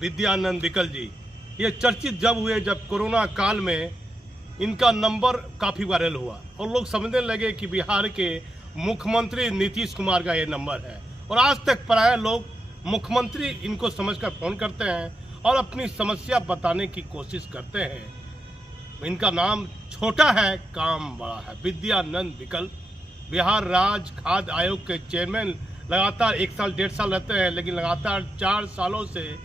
विद्यानंद विकल जी, ये चर्चित जब हुए जब कोरोना काल में इनका नंबर काफ़ी वायरल हुआ और लोग समझने लगे कि बिहार के मुख्यमंत्री नीतीश कुमार का ये नंबर है। और आज तक प्राय लोग मुख्यमंत्री इनको समझकर फ़ोन करते हैं और अपनी समस्या बताने की कोशिश करते हैं। इनका नाम छोटा है, काम बड़ा है। विद्यानंद विकल बिहार राज्य खाद्य आयोग के चेयरमैन लगातार 1 साल 1.5 साल रहते हैं, लेकिन लगातार 4 सालों से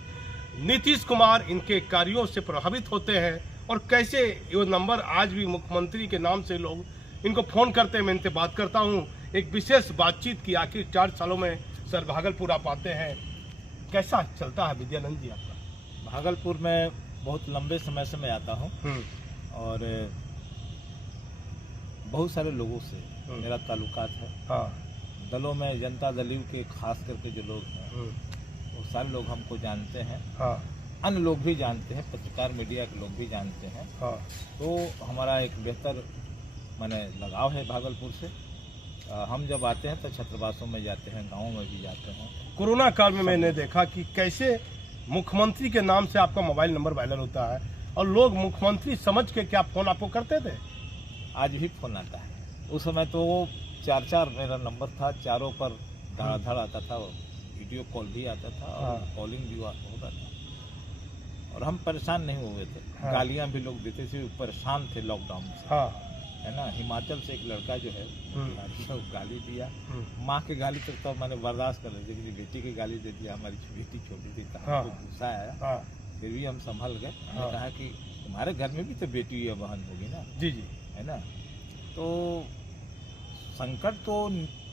नीतीश कुमार इनके कार्यों से प्रभावित होते हैं। और कैसे ये नंबर आज भी मुख्यमंत्री के नाम से लोग इनको फ़ोन करते हैं। मैं इनसे बात करता हूँ, एक विशेष बातचीत की। आखिर 4 सालों में सर भागलपुर आप आते हैं, कैसा चलता है विद्यानंद जी आपका? भागलपुर में बहुत लंबे समय से मैं आता हूँ और बहुत सारे लोगों से मेरा ताल्लुकात है। हाँ। दलों में जनता दल के खास करके जो लोग हैं वो सारे लोग हमको जानते हैं। हाँ। अन्य लोग भी जानते हैं, पत्रकार मीडिया के लोग भी जानते हैं। हाँ। तो हमारा एक बेहतर माने लगाव है भागलपुर से। हम जब आते हैं तो छात्रावासों में जाते हैं, गाँवों में भी जाते हैं। कोरोना काल में मैंने देखा कि कैसे मुख्यमंत्री के नाम से आपका मोबाइल नंबर वायरल होता है और लोग मुख्यमंत्री समझ के क्या फ़ोन आपको करते थे? आज भी फ़ोन आता है। उस समय तो 4 मेरा नंबर था, चारों पर धड़ाधड़ आता था, वीडियो कॉल भी आता था और कॉलिंग भी होता था और हम परेशान नहीं हुए थे। गालियां भी लोग देते थे, परेशान थे लॉकडाउन से, है ना। हिमाचल से एक लड़का जो है गाली दिया, माँ की गाली तक तो मैंने बर्दाश्त कर ली, लेकिन बेटी की गाली दे दिया। हमारी बेटी छोटी थी, हमको गुस्सा आया, फिर भी हम संभल गए। हमने कहा कि तुम्हारे घर में भी तो बेटी या बहन होगी ना। जी जी, है ना। तो संकट तो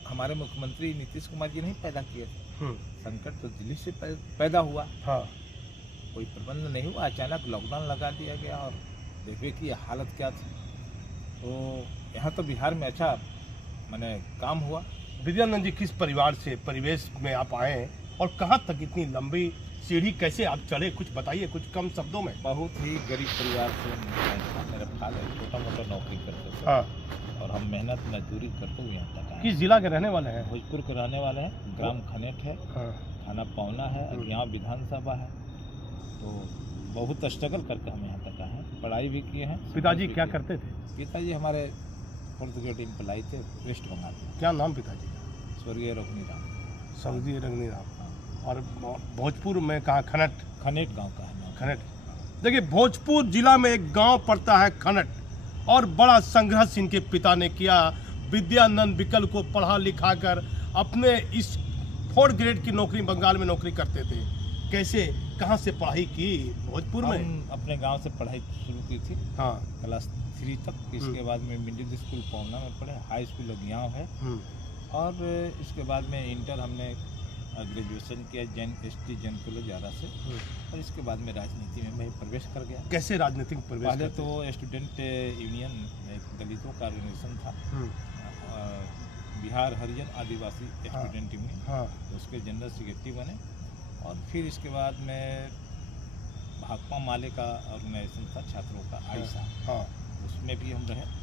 हमारे मुख्यमंत्री नीतीश कुमार जी नहीं पैदा किए थे, संकट तो दिल्ली से पैदा हुआ। कोई प्रबंध नहीं हुआ, अचानक लॉकडाउन लगा दिया गया और देखिए कि हालत क्या थी। तो यहाँ तो बिहार में अच्छा मैंने काम हुआ। विद्यानंद जी, किस परिवार से परिवेश में आप आए और कहाँ तक इतनी लंबी सीढ़ी कैसे आप चढ़े, कुछ बताइए कुछ कम शब्दों में। बहुत ही गरीब परिवार से मेरा फादर छोटा मोटा नौकरी करते थे और हम मेहनत मजदूरी करते हुए यहाँ तक आए। किस जिला के रहने वाले हैं? भोजपुर के रहने वाले हैं। ग्राम खनेट है, थाना पौना है, यहाँ विधानसभा है। तो बहुत स्ट्रगल करके हम यहाँ तक आए हैं, पढ़ाई भी किए हैं। पिताजी क्या करते थे? पिताजी हमारे फोर्थ ग्रेड एम्प्लॉय थे वेस्ट बंगाल में। क्या नाम पिताजी का? स्वर्गीय रघुनी राम। स्वर्गीय रघुनी राम। और भोजपुर में कहाँ? खनेट। खनेट गांव का है। खनेट। देखिए, भोजपुर जिला में एक गांव पड़ता है खनेट, और बड़ा संघर्ष इनके पिता ने किया। विद्यानंद विकल को पढ़ा लिखा कर अपने इस 4th ग्रेड की नौकरी, बंगाल में नौकरी करते थे। कैसे, कहाँ से पढ़ाई की? भोजपुर में अपने गांव से पढ़ाई शुरू की थी। क्लास 3 तक। इसके बाद में मिडिल स्कूल पौना में पढ़े, हाई स्कूल अगियाव है और इसके बाद में इंटर हमने ग्रेजुएशन किया जैन ST जैन कॉलेज आरा से। और इसके बाद में राजनीति में मैं प्रवेश कर गया। कैसे राजनीतिक प्रवेश? पहले तो स्टूडेंट यूनियन, एक दलितों का ऑर्गेनाइजेशन था, बिहार हरिजन आदिवासी स्टूडेंट यूनियन, तो उसके जनरल सेक्रेटरी बने। और फिर इसके बाद में भाकपा माले का ऑर्गेनाइजेशन था छात्रों का, आईसा, उसमें भी हम रहे।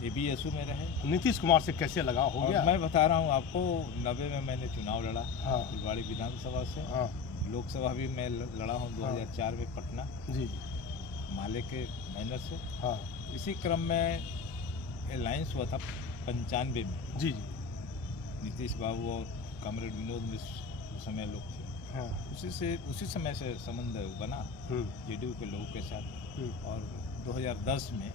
ABSU में रहे। नीतीश कुमार से कैसे लगाव हो गया? मैं बता रहा हूँ आपको, 90 में मैंने चुनाव लड़ा फुलवाड़ी विधानसभा से। लोकसभा भी मैं लड़ा हूँ 2004 में पटना जी माले के बैनर से। इसी क्रम में अलायंस हुआ था 95 में। जी जी, नीतीश बाबू और कॉमरेड विनोद मिश्र उस समय लोग थे। उसी समय से संबंध बना JDU के लोगों के साथ। और 2010 में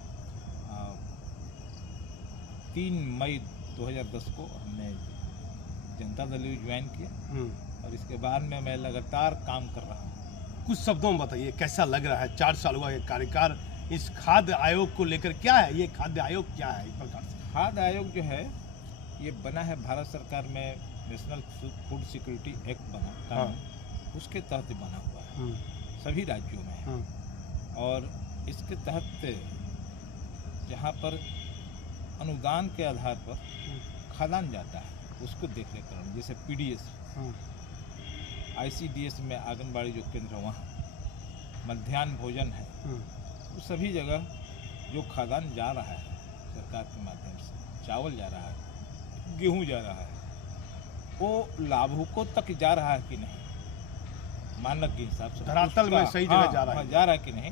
3 मई 2010 को हमने जनता दल ज्वाइन किया और इसके बाद में मैं लगातार काम कर रहा हूँ। कुछ शब्दों में बताइए कैसा लग रहा है 4 साल हुआ ये कार्यकाल इस खाद्य आयोग को लेकर? क्या है ये खाद्य आयोग, क्या है इस प्रकार से? खाद्य आयोग जो है ये बना है भारत सरकार में, नेशनल फूड सिक्योरिटी एक्ट बना, उसके तहत बना हुआ है, सभी राज्यों में है। और इसके तहत जहाँ पर अनुदान के आधार पर खाद्यान्न जाता है उसको देखरेख करना, जैसे PDS, ICDS में आंगनबाड़ी जो केंद्र वहाँ मध्याह्न भोजन है, तो सभी जगह जो खाद्यान्न जा रहा है सरकार के माध्यम से, चावल जा रहा है, गेहूं जा रहा है, वो लाभुकों तक जा रहा है कि नहीं, मानक के हिसाब से धरातल में उसका- सही जगह जा रहा है। जा रहा है कि नहीं,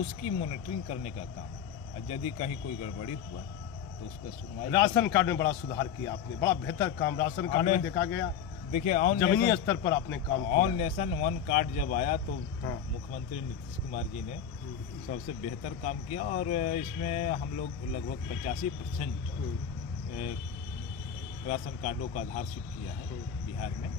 उसकी मॉनिटरिंग करने का काम। और यदि कहीं कोई गड़बड़ी हुआ तो उसका सुनवाई। राशन कार्ड में बड़ा सुधार किया आपने, बड़ा बेहतर काम राशन कार्ड में देखा गया। देखिए, ऑन जमीनी नेशन- स्तर पर आपने काम ऑन किया। नेशन वन कार्ड जब आया तो हाँ। मुख्यमंत्री नीतीश कुमार जी ने सबसे बेहतर काम किया और इसमें हम लोग लगभग 85% राशन कार्डों का आधार शीट किया है बिहार में।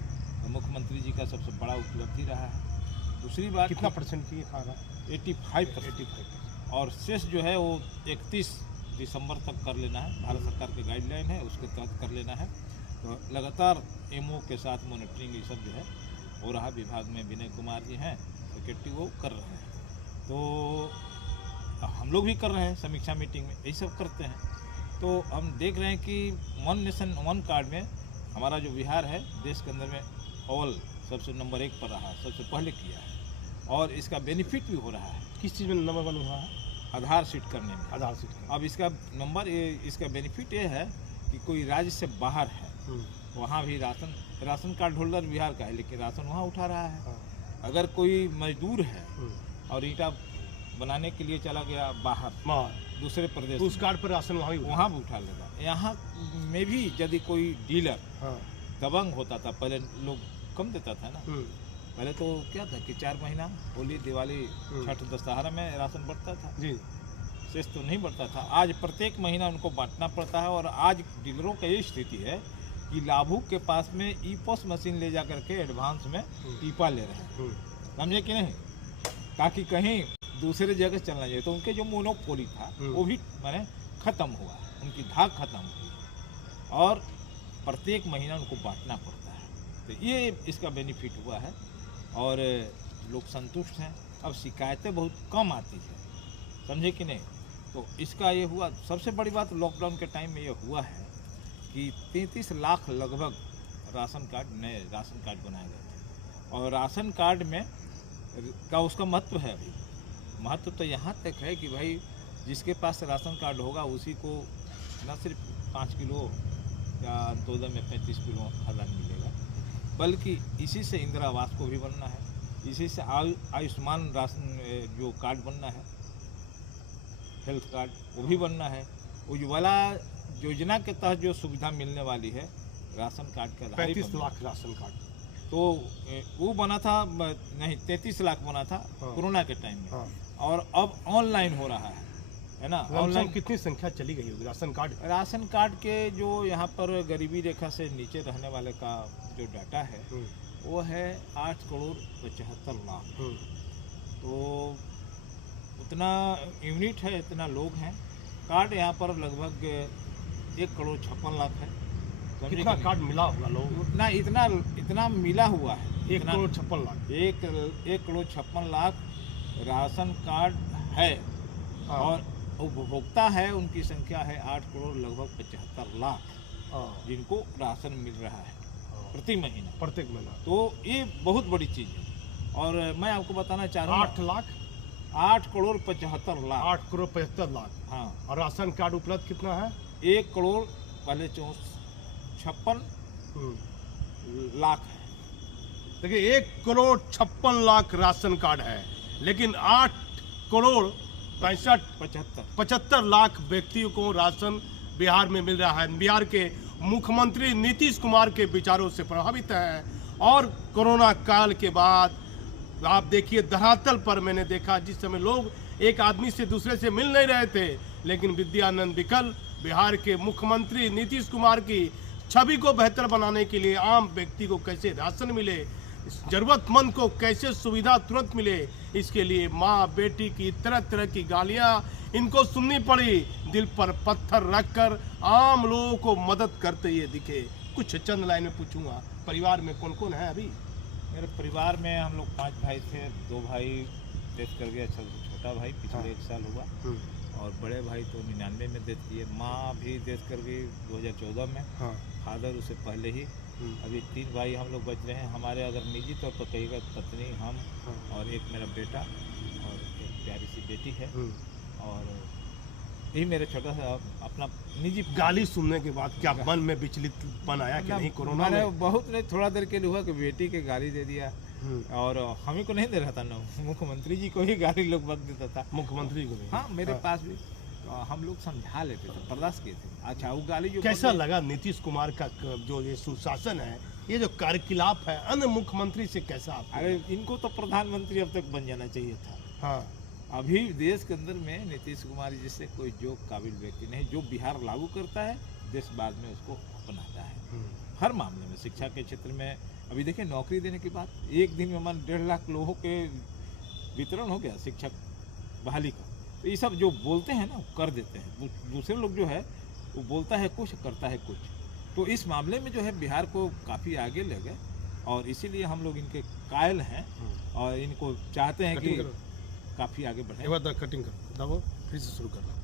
तो मुख्यमंत्री जी का सबसे बड़ा उपलब्धि रहा है। दूसरी बात, कितना परसेंट की खा रहा? 85%। और शेष जो है वो 31 दिसंबर तक कर लेना है। भारत सरकार की गाइडलाइन है, उसके तहत कर लेना है। तो लगातार एमओ के साथ मॉनिटरिंग ये सब जो है हो रहा। विभाग में विनय कुमार जी हैं सेक्रेटरी, वो कर रहे हैं। तो हम लोग भी कर रहे हैं, समीक्षा मीटिंग में यही सब करते हैं। तो हम देख रहे हैं कि वन नेशन वन कार्ड में हमारा जो बिहार है देश के अंदर में अव्वल सबसे नंबर 1 पर रहा, सबसे पहले किया है। और इसका बेनिफिट भी हो रहा है। किस चीज़ में नंबर 1 हुआ है? आधार शीट करने में। आधार शीट। अब इसका नंबर इसका बेनिफिट ये है कि कोई राज्य से बाहर है, वहाँ भी राशन कार्ड होल्डर बिहार का है, लेकिन राशन वहाँ उठा रहा है। अगर कोई मजदूर है और ईंटा बनाने के लिए चला गया बाहर दूसरे प्रदेश, उस कार्ड पर राशन वहाँ भी उठा लेगा। यहाँ में भी यदि कोई डीलर दबंग होता था, पहले लोग कम देता था ना, पहले तो क्या था कि 4 महीना होली, दिवाली, छठ, दशहरा में राशन बढ़ता था जी, शेष तो नहीं बढ़ता था। आज प्रत्येक महीना उनको बांटना पड़ता है। और आज डीलरों का ये स्थिति है कि लाभुक के पास में ई-पॉस मशीन ले जा करके एडवांस में टीपा ले रहे हैं, समझे कि नहीं, ताकि कहीं दूसरे जगह चलना चाहिए। तो उनके जो मोनोपोली था वो भी माने खत्म हुआ, उनकी धाक खत्म हुई और प्रत्येक महीना उनको बांटना पड़ता है। तो ये इसका बेनिफिट हुआ है और लोग संतुष्ट हैं। अब शिकायतें बहुत कम आती है, समझे कि नहीं। तो इसका ये हुआ। सबसे बड़ी बात लॉकडाउन के टाइम में ये हुआ है कि 33 लाख लगभग राशन कार्ड, नए राशन कार्ड बनाए गए थे। और राशन कार्ड में का उसका महत्व है। अभी महत्व तो यहाँ तक है कि भाई जिसके पास राशन कार्ड होगा उसी को न सिर्फ 5 किलो या अंत्योदय में 35 किलो खाद्यान्न मिलेगा, बल्कि इसी से इंदिरा आवास को भी बनना है, इसी से आयुष्मान राशन जो कार्ड बनना है, हेल्थ कार्ड, वो भी बनना है। उज्ज्वला योजना के तहत जो सुविधा मिलने वाली है राशन कार्ड का 35 लाख राशन कार्ड, तो वो बना था नहीं 33 लाख बना था कोरोना के टाइम में। और अब ऑनलाइन हो रहा है ना। ऑनलाइन कितनी संख्या चली गई होगी राशन कार्ड के जो यहाँ पर गरीबी रेखा से नीचे रहने वाले का जो डाटा है वो है 8 करोड़ 75 लाख। तो उतना यूनिट है, इतना लोग हैं। कार्ड यहाँ पर लगभग 1 करोड़ 56 लाख है। कितना कार्ड मिला होगा लोग? ना इतना मिला हुआ है, 1 करोड़ 56 लाख। 1 करोड़ 56 लाख राशन कार्ड है और उपभोक्ता है, उनकी संख्या है 8 करोड़ लगभग 75 लाख जिनको राशन मिल रहा है प्रत्येक महीना। तो ये बहुत बड़ी चीज़ है। और मैं आपको बताना चाह रहा हूँ 8 करोड़ 75 लाख। 8 करोड़ 75 लाख। हाँ। और राशन कार्ड उपलब्ध कितना है? 1 करोड़ पहले 56 लाख है। देखिए 1 करोड़ 56 लाख राशन कार्ड है, लेकिन 8 करोड़ 75 लाख व्यक्तियों को राशन बिहार में मिल रहा है। बिहार के मुख्यमंत्री नीतीश कुमार के विचारों से प्रभावित है। और कोरोना काल के बाद आप देखिए धरातल पर मैंने देखा जिस समय लोग एक आदमी से दूसरे से मिल नहीं रहे थे, लेकिन विद्यानंद विकल बिहार के मुख्यमंत्री नीतीश कुमार की छवि को बेहतर बनाने के लिए आम व्यक्ति को कैसे राशन मिले, जरूरतमंद को कैसे सुविधा तुरंत मिले, इसके लिए माँ बेटी की तरह तरह की गालियाँ इनको सुननी पड़ी। दिल पर पत्थर रखकर आम लोगों को मदद करते ये दिखे। कुछ चंद लाइन में पूछूंगा, परिवार में कौन कौन है अभी? मेरे परिवार में हम लोग 5 भाई थे। 2 भाई डेथ कर गया, छोटा भाई पिछले 1 साल हुआ और बड़े भाई तो 99 में डेथ किए। माँ भी डेथ कर गई 2014 में। फादर उससे पहले ही। अभी 3 भाई हम लोग बच रहे हैं। हमारे अगर निजी तौर पर कहिएगा पत्नी, हम और एक मेरा बेटा और एक प्यारी सी बेटी है। और यही मेरा छोटा सा अपना निजी। गाली सुनने के बाद क्या मन में विचलित बन आया कि नहीं? कोरोना में बहुत नहीं, थोड़ा देर के लिए हुआ कि बेटी के गाली दे दिया और हम ही को नहीं दे रहा था ना, मुख्यमंत्री जी को ही गाली लोग वक्त देता था। मुख्यमंत्री को भी। हाँ, मेरे पास भी हम लोग समझा लेते थे, बर्दाश्त किए थे। अच्छा, वो गाली जो कैसा लगा नीतीश कुमार का जो ये सुशासन है, ये जो कार्यकलाप है अन्य मुख्यमंत्री से कैसा आप? अरे इनको तो प्रधानमंत्री अब तक बन जाना चाहिए था। हाँ, अभी देश के अंदर में नीतीश कुमार जी जैसे कोई जो काबिल व्यक्ति नहीं। जो बिहार लागू करता है, देश बाद में उसको अपनाता है हर मामले में। शिक्षा के क्षेत्र में अभी देखिए, नौकरी देने की बात, एक दिन में हमारे 1.5 लाख लोगों के वितरण हो गया शिक्षक बहाली का। तो ये सब जो बोलते हैं ना, वो कर देते हैं। दूसरे लोग जो है वो बोलता है कुछ, करता है कुछ। तो इस मामले में जो है बिहार को काफ़ी आगे ले गए, और इसीलिए हम लोग इनके कायल हैं और इनको चाहते हैं कि काफ़ी आगे बढ़े। एक बार कटिंग करो, दबाओ, फिर से शुरू करना।